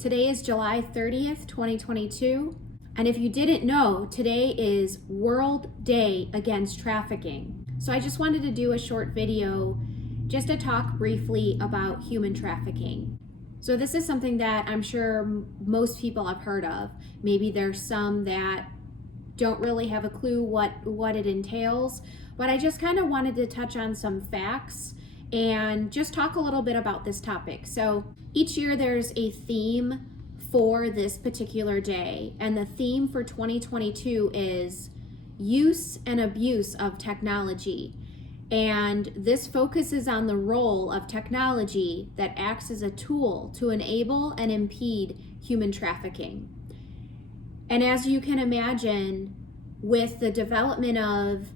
Today is July 30th, 2022, and if you didn't know, today is World Day Against Trafficking. So I just wanted to do a short video just to talk briefly about human trafficking. So this is something that I'm sure most people have heard of. Maybe there's some that don't really have a clue what it entails, but I just kind of wanted to touch on some facts and just talk a little bit about this topic. So each year there's a theme for this particular day, and the theme for 2022 is use and abuse of technology. And this focuses on the role of technology that acts as a tool to enable and impede human trafficking. And as you can imagine, with the development of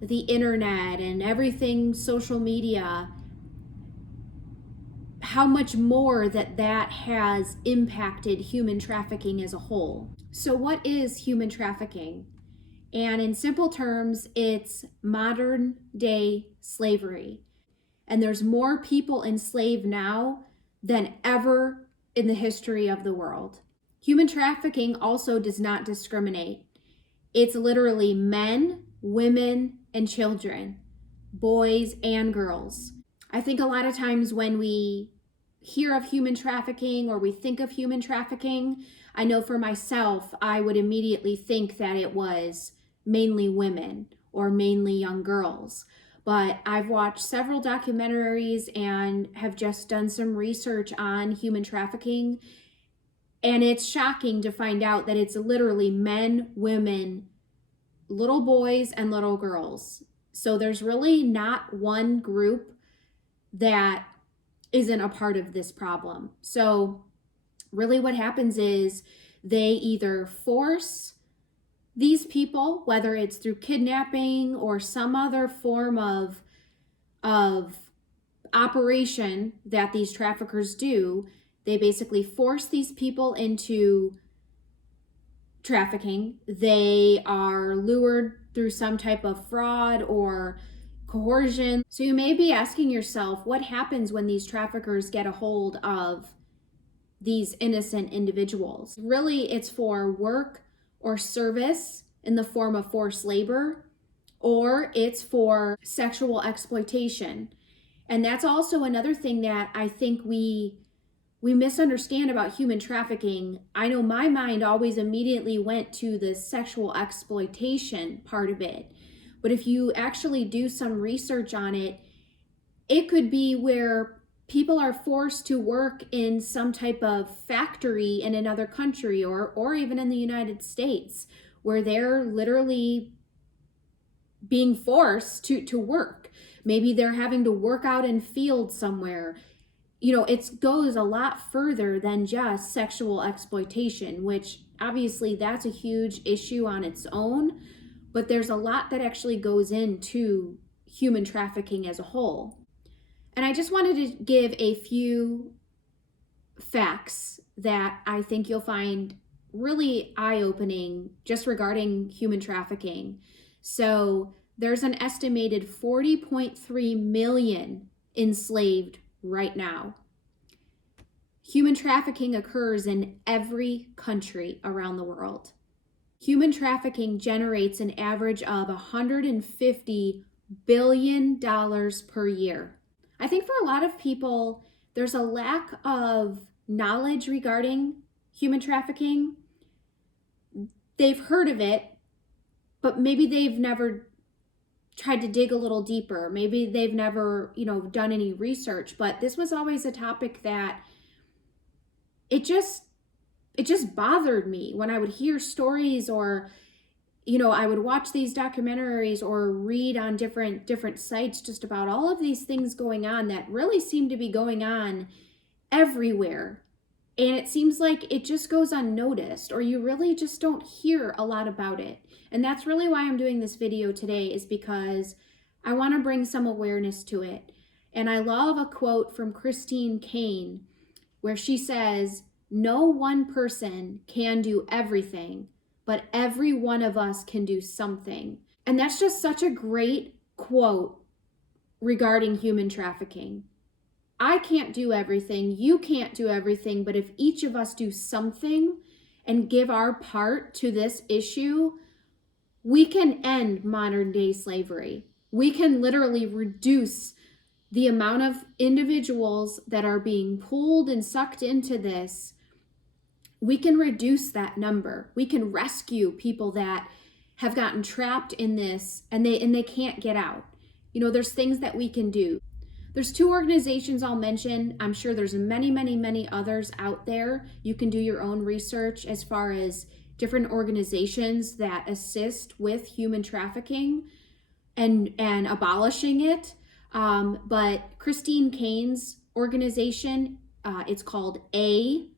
the internet and everything social media, how much more that has impacted human trafficking as a whole. So what is human trafficking? And in simple terms, it's modern day slavery. And there's more people enslaved now than ever in the history of the world. Human trafficking also does not discriminate. It's literally men, women, and children, boys and girls. I think a lot of times when we hear of human trafficking or we think of human trafficking, I know for myself, I would immediately think that it was mainly women or mainly young girls. But I've watched several documentaries and have just done some research on human trafficking. And it's shocking to find out that it's literally men, women, little boys, and little girls. So there's really not one group that isn't a part of this problem. So really what happens is they either force these people, whether it's through kidnapping or some other form of operation that these traffickers do, they basically force these people into trafficking. They are lured through some type of fraud or coercion. So you may be asking yourself, what happens when these traffickers get a hold of these innocent individuals? Really, it's for work or service in the form of forced labor, or it's for sexual exploitation. And that's also another thing that I think we misunderstand about human trafficking. I know my mind always immediately went to the sexual exploitation part of it. But if you actually do some research on it, it could be where people are forced to work in some type of factory in another country or even in the United States, where they're literally being forced to work. Maybe they're having to work out in fields somewhere. You know, it goes a lot further than just sexual exploitation, which obviously that's a huge issue on its own, but there's a lot that actually goes into human trafficking as a whole. And I just wanted to give a few facts that I think you'll find really eye-opening just regarding human trafficking. So there's an estimated 40.3 million enslaved right now. Human trafficking occurs in every country around the world. Human trafficking generates an average of $150 billion per year. I think for a lot of people, there's a lack of knowledge regarding human trafficking. They've heard of it, but maybe they've never tried to dig a little deeper. Maybe they've never, done any research, but this was always a topic that it just bothered me when I would hear stories or, I would watch these documentaries or read on different sites just about all of these things going on that really seem to be going on everywhere. And it seems like it just goes unnoticed, or you really just don't hear a lot about it. And that's really why I'm doing this video today, is because I want to bring some awareness to it. And I love a quote from Christine Kane where she says, "No one person can do everything, but every one of us can do something." And that's just such a great quote regarding human trafficking. I can't do everything, you can't do everything, but if each of us do something and give our part to this issue, we can end modern day slavery. We can literally reduce the amount of individuals that are being pulled and sucked into this. We can reduce that number. We can rescue people that have gotten trapped in this and they can't get out. There's things that we can do. There's two organizations I'll mention. I'm sure there's many, many, many others out there. You can do your own research as far as different organizations that assist with human trafficking and abolishing it. But Christine Cain's organization, it's called the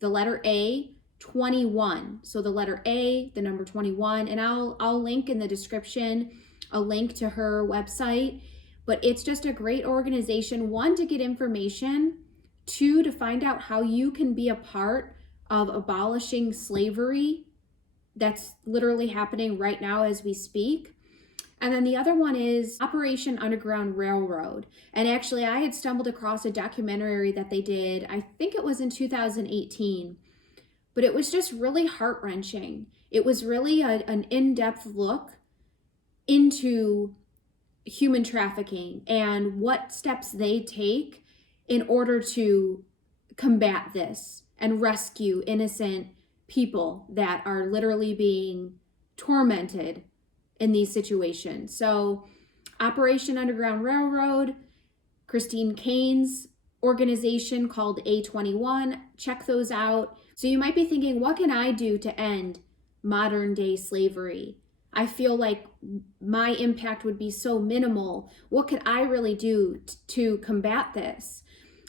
letter A, 21. So the letter A, the number 21, and I'll link in the description a link to her website. But it's just a great organization, one, to get information, two, to find out how you can be a part of abolishing slavery that's literally happening right now as we speak. And then the other one is Operation Underground Railroad. And actually, I had stumbled across a documentary that they did, I think it was in 2018, but it was just really heart-wrenching. It was really an in-depth look into human trafficking and what steps they take in order to combat this and rescue innocent people that are literally being tormented in these situations. So Operation Underground Railroad, Christine Cain's organization called A21, check those out. So you might be thinking, what can I do to end modern day slavery? I feel like my impact would be so minimal. What could I really do to combat this?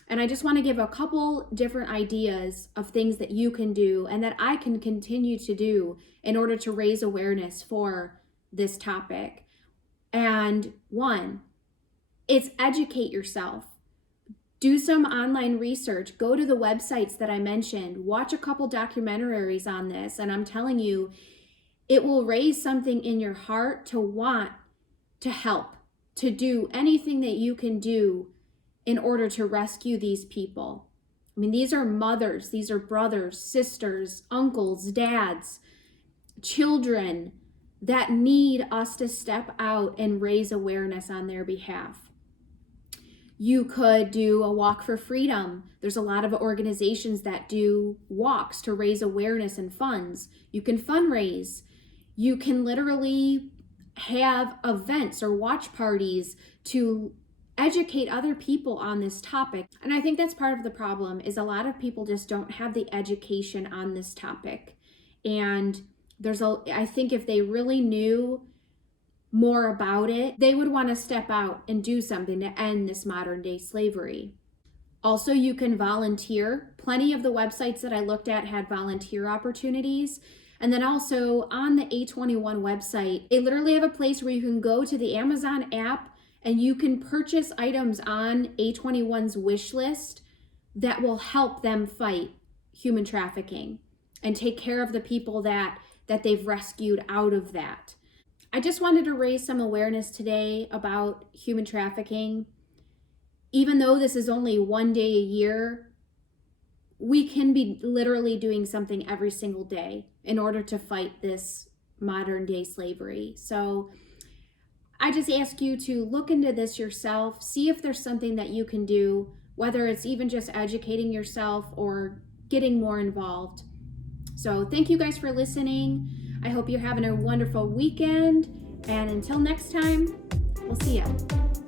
And I just want to give a couple different ideas of things that you can do and that I can continue to do in order to raise awareness for this topic. And one, it's educate yourself. Do some online research. Go to the websites that I mentioned. Watch a couple documentaries on this. And I'm telling you, it will raise something in your heart to want to help, to do anything that you can do in order to rescue these people. I mean, these are mothers, these are brothers, sisters, uncles, dads, children that need us to step out and raise awareness on their behalf. You could do a walk for freedom. There's a lot of organizations that do walks to raise awareness and funds. You can fundraise. You can literally have events or watch parties to educate other people on this topic. And I think that's part of the problem is a lot of people just don't have the education on this topic. And I think if they really knew more about it, they would want to step out and do something to end this modern day slavery. Also, you can volunteer. Plenty of the websites that I looked at had volunteer opportunities. And then also on the A21 website, they literally have a place where you can go to the Amazon app and you can purchase items on A21's wish list that will help them fight human trafficking and take care of the people that they've rescued out of that. I just wanted to raise some awareness today about human trafficking. Even though this is only one day a year, we can be literally doing something every single day in order to fight this modern day slavery. So I just ask you to look into this yourself, see if there's something that you can do, whether it's even just educating yourself or getting more involved. So thank you guys for listening. I hope you're having a wonderful weekend. And until next time, we'll see you.